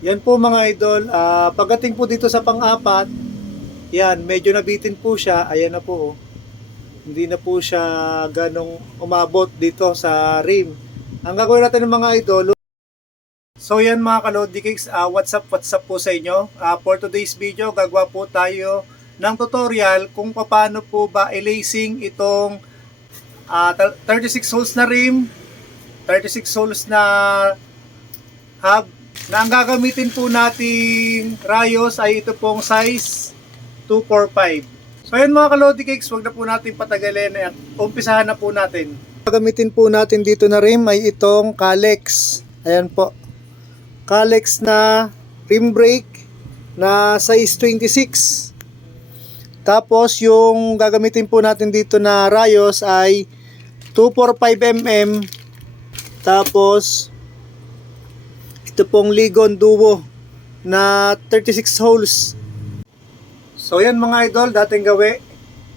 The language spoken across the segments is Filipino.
Yan po mga idol, ah, pagdating po dito sa pang-apat, yan, medyo nabitin po siya, ayan na po. oh. Hindi na po siya ganong umabot dito sa rim. Ang gagawin natin ng mga idol, So yan mga kalodi cakes, ah, what's up, what's up po sa inyo? Ah, for today's video, gagawa po tayo ng tutorial kung paano po ba i-lacing itong ah, 36 holes na rim, 36 holes na hub, na ang gagamitin po nating rayos ay ito pong size 245. So yan mga kalodi cakes, wag na po natin patagalin at umpisahan na po natin. Gagamitin po natin dito na rim ay itong Kalex. Ayan po. Kalex na rim brake na size 26. Tapos yung gagamitin po natin dito na rayos ay 245mm. Tapos ito pong Ligon Duo na 36 holes. So yan mga idol, dating gawi.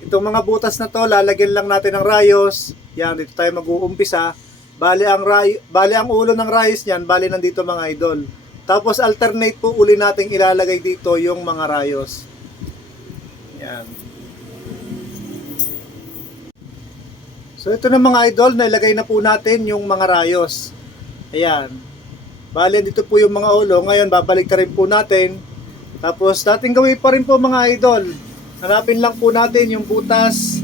Itong mga butas na to, lalagyan lang natin ng rayos. Yan, dito tayo mag-uumpisa. Bali ang ray, bali ang ulo ng rayos niyan, bali nandito mga idol. Tapos alternate po uli nating ilalagay dito yung mga rayos. Yan. So ito na mga idol, nailagay na po natin yung mga rayos. Ayan. Bali dito po yung mga ulo. Ngayon babalik ka rin po natin. Tapos dating gawin pa rin po mga idol. Hanapin lang po natin yung butas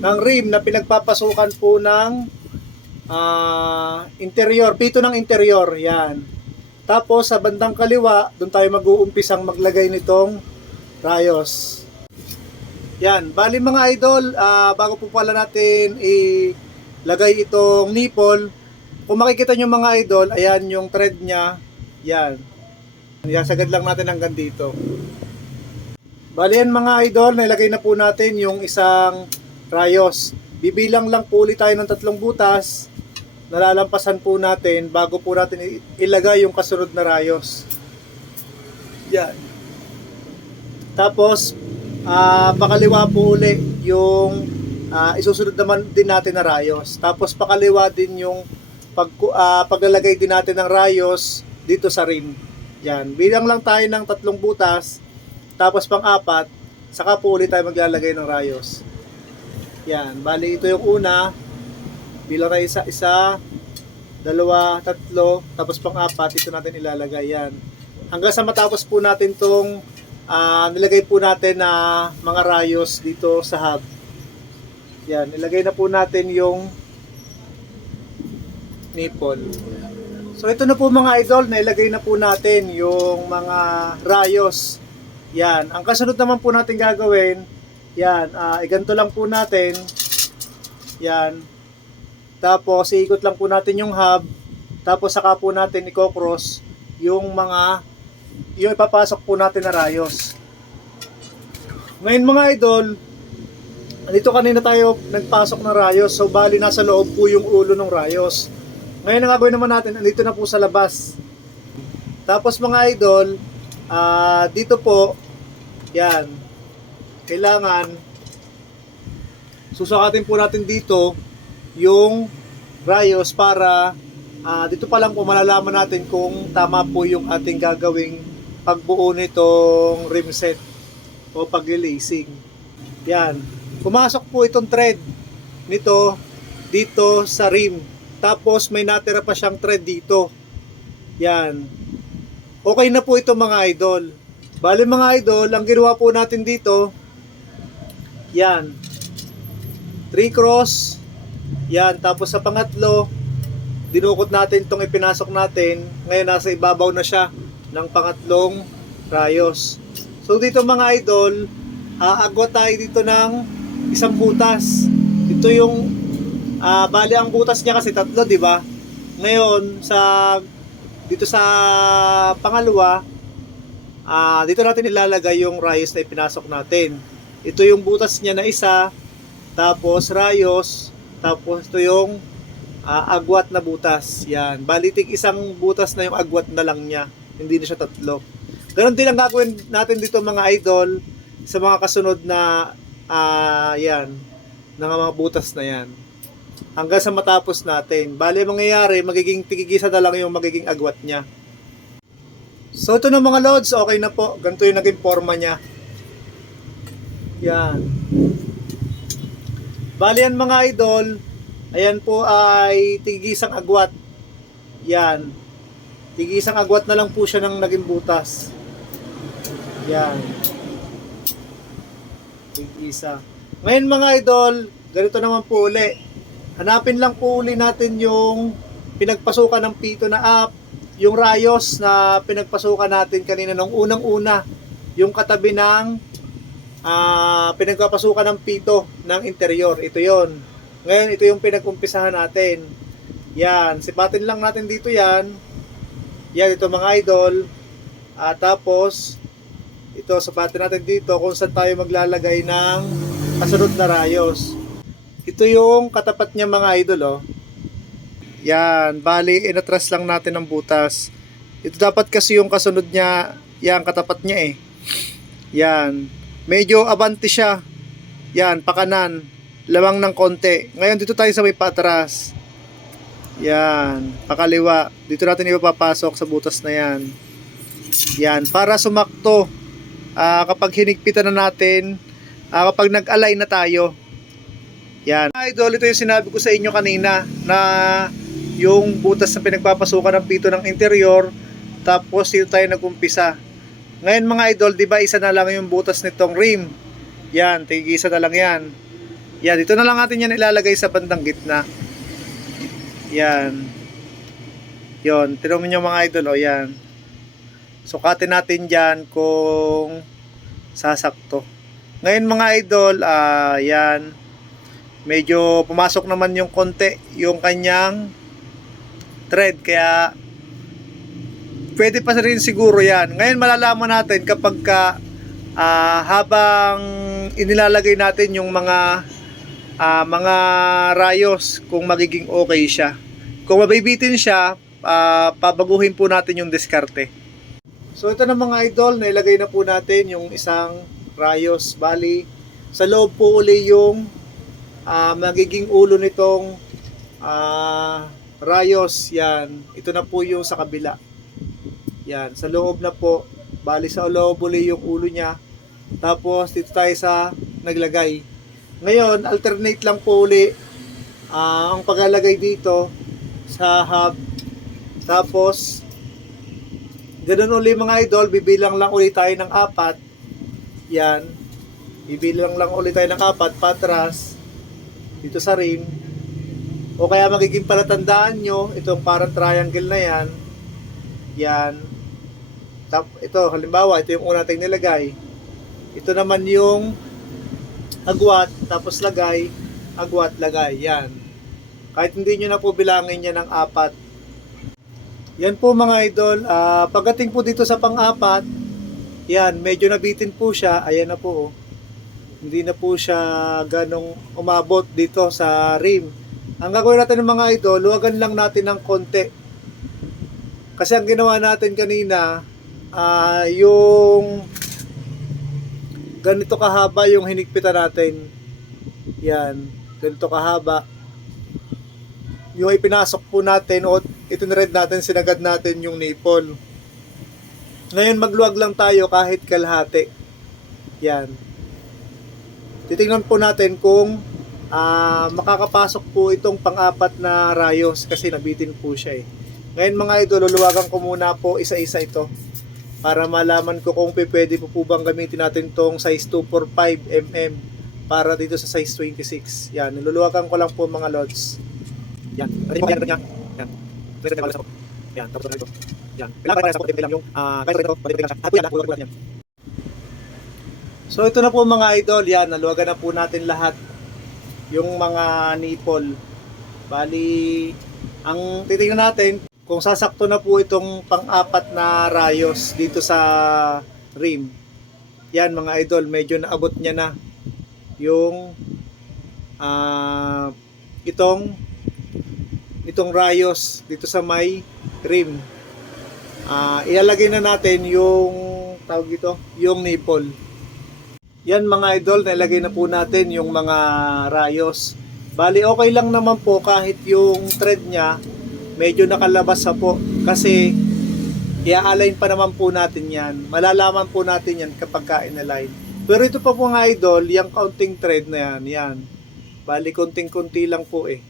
ng rim na pinagpapasukan po ng ah, interior, pito ng interior, yan. Tapos sa bandang kaliwa, doon tayo mag-uumpisang maglagay nitong rayos. Yan, bali mga idol, ah, bago po pala natin ilagay itong nipple, kung makikita nyo mga idol, ayan yung thread niya, yan. Yasagad lang natin hanggang dito. Bali yan mga idol, nailagay na po natin yung isang rayos. Bibilang lang po ulit tayo ng tatlong butas nalalampasan po natin bago po natin ilagay yung kasunod na rayos. Yan. Tapos, ah pakaliwa po uli yung ah, isusunod naman din natin na rayos. Tapos pakaliwa din yung pag, ah, paglalagay din natin ng rayos dito sa rim. Yan. Bilang lang tayo ng tatlong butas. Tapos pang-apat, saka po ulit tayo maglalagay ng rayos. Yan. Bali, ito yung una. Bilang tayo isa, isa, dalawa, tatlo, tapos pang-apat, ito natin ilalagay yan. Hanggang sa matapos po natin tong ah, nilagay po natin na mga rayos dito sa hub. Yan, ilagay na po natin yung nipple. So ito na po mga idol, nailagay na po natin yung mga rayos. Yan, ang kasunod naman po natin gagawin, yan, ah, iganto lang po natin. Yan. Tapos iikot lang po natin yung hub. Tapos saka po natin i-cross yung mga yung ipapasok po natin na rayos. Ngayon mga idol, dito kanina tayo nagpasok ng rayos. So bali nasa loob po yung ulo ng rayos. Ngayon ang gagawin naman natin, dito na po sa labas. Tapos mga idol, ah dito po, yan, kailangan susakatin po natin dito yung rayos para ah, dito pa lang po malalaman natin kung tama po yung ating gagawing pagbuo nitong rim set o pag-lacing. Yan. Pumasok po itong thread nito dito sa rim. Tapos may natira pa siyang thread dito. Yan. Okay na po ito mga idol. Bali mga idol, ang ginawa po natin dito, yan. 3 cross, yan. Tapos sa pangatlo, dinukot natin itong ipinasok natin. Ngayon nasa ibabaw na siya ng pangatlong rayos. So dito mga idol, aagwa tayo dito ng isang butas. Ito yung ah bali ang butas niya kasi tatlo, di ba? Ngayon sa dito sa pangalawa, ah dito natin ilalagay yung rayos na ipinasok natin. Ito yung butas niya na isa, tapos rayos, tapos ito yung ah, agwat na butas. Yan. Balitik isang butas na yung agwat na lang niya. Hindi na siya tatlo. Ganon din ang gagawin natin dito mga idol sa mga kasunod na ah yan, ng mga butas na yan. Hanggang sa matapos natin. Ang mangyayari, magiging tigigisa na lang yung magiging agwat niya. So ito na mga lods, okay na po. Ganito yung naging forma niya. Yan. Bali yan mga idol, ayan po ay tigisang agwat. Yan. Tigisang agwat na lang po siya ng naging butas. Yan. Tigisa. Ngayon mga idol, ganito naman po uli. Hanapin lang po uli natin yung pinagpasukan ng pito na app, yung rayos na pinagpasukan natin kanina nung unang-una, yung katabi ng ah pinagpapasukan ng pito ng interior. Ito yon. Ngayon, ito yung pinagkumpisahan natin. Yan, sipatin lang natin dito yan. Yan, ito mga idol. At tapos, ito, sapatin natin dito kung saan tayo maglalagay ng kasunod na rayos. Ito yung katapat niya mga idol, oh. Yan, bali, inatras lang natin ng butas. Ito dapat kasi yung kasunod niya, yan, katapat niya eh. Yan, medyo abante siya. Yan, pakanan. Lawang ng konti. Ngayon, dito tayo sa may patras. Yan, pakaliwa. Dito natin ipapasok sa butas na yan. Yan, para sumakto. Ah, kapag hinigpitan na natin, ah, kapag nag-align na tayo. Yan. Idol, ito yung sinabi ko sa inyo kanina na yung butas na pinagpapasukan ng pito ng interior tapos dito tayo nag-umpisa. Ngayon mga idol, di ba isa na lang yung butas nitong rim? Yan, tigisa na lang yan. Yan, dito na lang natin yan ilalagay sa bandang gitna. Yan. Yon, tinan mo nyo mga idol, o yan. Sukatin natin dyan kung sasakto. Ngayon mga idol, ah, yan. Medyo pumasok naman yung konti, yung kanyang thread. Kaya, pwede pa rin siguro yan. Ngayon malalaman natin kapag ka, ah, habang inilalagay natin yung mga ah, mga rayos kung magiging okay siya. Kung mabibitin siya, ah, pabaguhin po natin yung diskarte. So ito na mga idol, nailagay na po natin yung isang rayos. Bali, sa loob po uli yung ah, magiging ulo nitong ah, rayos. Yan, ito na po yung sa kabila. Yan, sa loob na po. Bali sa loob uli yung ulo niya. Tapos dito tayo sa naglagay. Ngayon, alternate lang po uli ah, ang paglalagay dito sa hub. Tapos, ganun uli mga idol, bibilang lang uli tayo ng apat. Yan. Bibilang lang uli tayo ng apat, patras, dito sa rim. O kaya magiging palatandaan nyo, itong parang triangle na yan. Yan. Tap, ito, halimbawa, ito yung una nating nilagay. Ito naman yung agwat, tapos lagay, agwat, lagay. Yan. Kahit hindi nyo na po bilangin yan ng apat. Yan po mga idol. Ah, pagdating po dito sa pang-apat, yan, medyo nabitin po siya. Ayan na po. oh. Hindi na po siya ganong umabot dito sa rim. Ang gagawin natin ng mga idol, luwagan lang natin ng konti. Kasi ang ginawa natin kanina, ah, yung ganito kahaba yung hinigpitan natin. Yan, ganito kahaba. Yung ipinasok po natin o itinred natin, sinagad natin yung nipple. Ngayon magluwag lang tayo kahit kalahati. Yan. Titingnan po natin kung ah, makakapasok po itong pang-apat na rayos kasi nabitin po siya eh. Ngayon mga idol, luluwagan ko muna po isa-isa ito para malaman ko kung pwede po po bang gamitin natin tong size 245 mm para dito sa size 26. Yan, niluluwagan ko lang po mga lods. Yan, natin mo yan, yan. Yan, sa Yan, tapos na ito. Yan, kailangan pa sa lang yung ah, kaya ito, pwede lang siya. At po yan, lang yan. So ito na po mga idol, yan, naluwagan na po natin lahat yung mga nipple. Bali, ang titingnan natin kung sasakto na po itong pang-apat na rayos dito sa rim. Yan mga idol, medyo naabot niya na yung ah itong itong rayos dito sa may rim. Ah, ilalagay na natin yung tawag ito, yung nipple. Yan mga idol, nilagay na po natin yung mga rayos. Bali okay lang naman po kahit yung thread niya medyo nakalabas sa po kasi i-align pa naman po natin yan. Malalaman po natin yan kapag ka in-align. Pero ito pa po mga idol, yung counting thread na yan, yan. Bali, konting-konti lang po eh.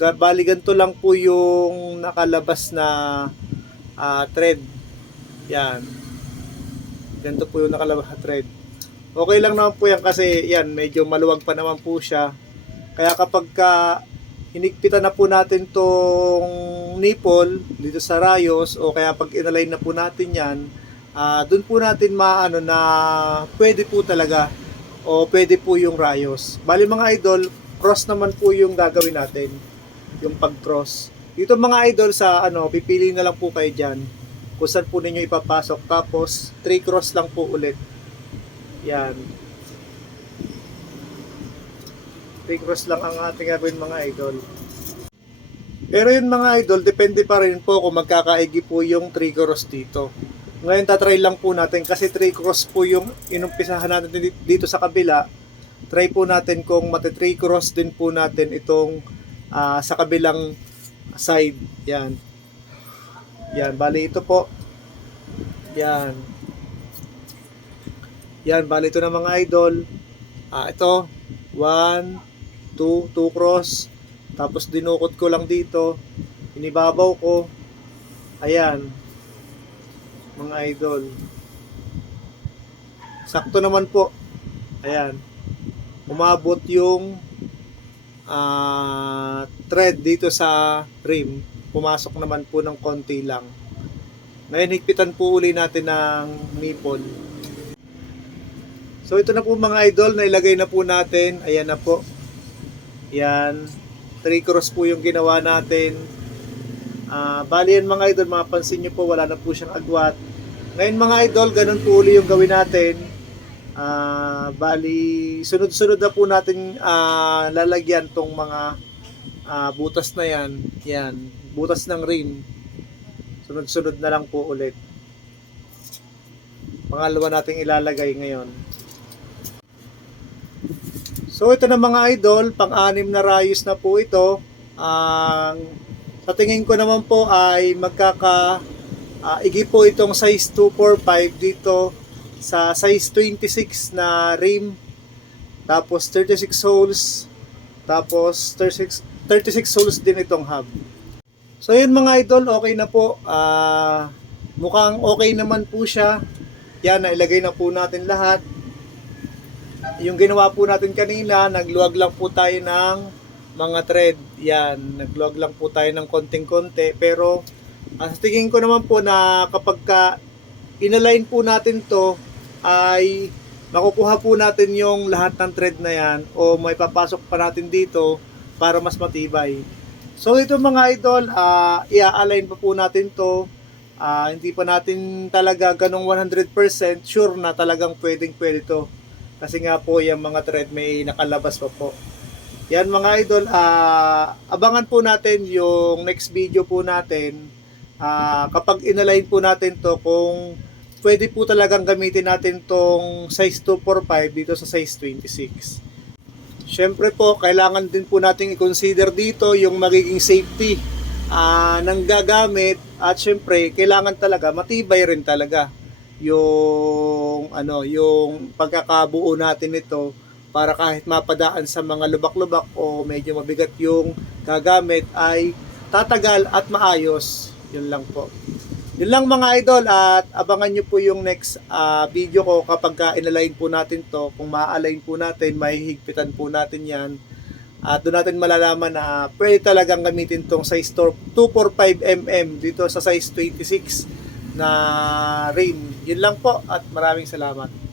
Bali, ganito lang po yung nakalabas na ah, thread. Yan. Ganito po yung nakalabas na thread. Okay lang naman po yan kasi yan, medyo maluwag pa naman po siya. Kaya kapag ka hinigpitan na po natin tong nipple dito sa rayos o kaya pag inalign na po natin yan, ah doon po natin maano na pwede po talaga o pwede po yung rayos. Bali mga idol, cross naman po yung gagawin natin, yung pag-cross. Dito mga idol sa ano, pipili na lang po kayo dyan kung saan po ninyo ipapasok. Tapos, 3 cross lang po ulit. Yan. 3 cross lang ang ating gagawin mga idol. Pero yun mga idol, depende pa rin po kung magkakaigi po yung 3 cross dito. Ngayon tatry lang po natin kasi 3 cross po yung inumpisahan natin di- dito sa kabila. Try po natin kung mati 3 cross din po natin itong ah, sa kabilang side. Yan. Yan, bali ito po. Yan. Yan, bali ito na mga idol. Ah, ito. 1, 2, 2 cross. Tapos dinukot ko lang dito. Inibabaw ko. Ayan. Mga idol. Sakto naman po. Ayan. Umabot yung ah, thread dito sa rim. Pumasok naman po ng konti lang. Ngayon, higpitan po uli natin ng nipple. So ito na po mga idol, nailagay na po natin. Ayan na po. Yan. Three cross po yung ginawa natin. Ah, bali yan mga idol, mapansin nyo po, wala na po siyang agwat. Ngayon mga idol, ganun po uli yung gawin natin. Ah, bali, sunod-sunod na po natin ah, lalagyan tong mga ah, butas na yan. Yan, butas ng rim. Sunod-sunod na lang po ulit. Pangalawa nating ilalagay ngayon. So ito na mga idol, pang-anim na rayos na po ito. Ang sa tingin ko naman po ay magkaka ah, igi po itong size 245 dito sa size 26 na rim. Tapos 36 holes. Tapos 36 36 holes din itong hub. So yun mga idol, okay na po. Ah, mukhang okay naman po siya. Yan, nailagay na po natin lahat yung ginawa po natin kanina, nagluwag lang po tayo ng mga thread. Yan, nagluwag lang po tayo ng konting-konti. Pero, ang sa tingin ko naman po na kapag ka inalign po natin to, ay makukuha po natin yung lahat ng thread na yan o may papasok pa natin dito para mas matibay. So ito mga idol, ah i-align pa po natin to. Ah, hindi pa natin talaga ganong 100% sure na talagang pwedeng pwede to. Kasi nga po yung mga thread may nakalabas pa po. Yan mga idol, ah abangan po natin yung next video po natin. Ah kapag inalign po natin to kung pwede po talagang gamitin natin tong size 245 dito sa size 26. Siyempre po, kailangan din po nating i-consider dito yung magiging safety ah ng gagamit at syempre kailangan talaga matibay rin talaga yung ano yung pagkakabuo natin nito para kahit mapadaan sa mga lubak-lubak o medyo mabigat yung gagamit ay tatagal at maayos. Yun lang po. Yun lang mga idol at abangan nyo po yung next ah, video ko kapag ka inalign po natin to. Kung ma-align po natin mahihigpitan po natin yan. At doon natin malalaman na pwede talagang gamitin tong size 245mm dito sa size 26 na rim. Yun lang po at maraming salamat.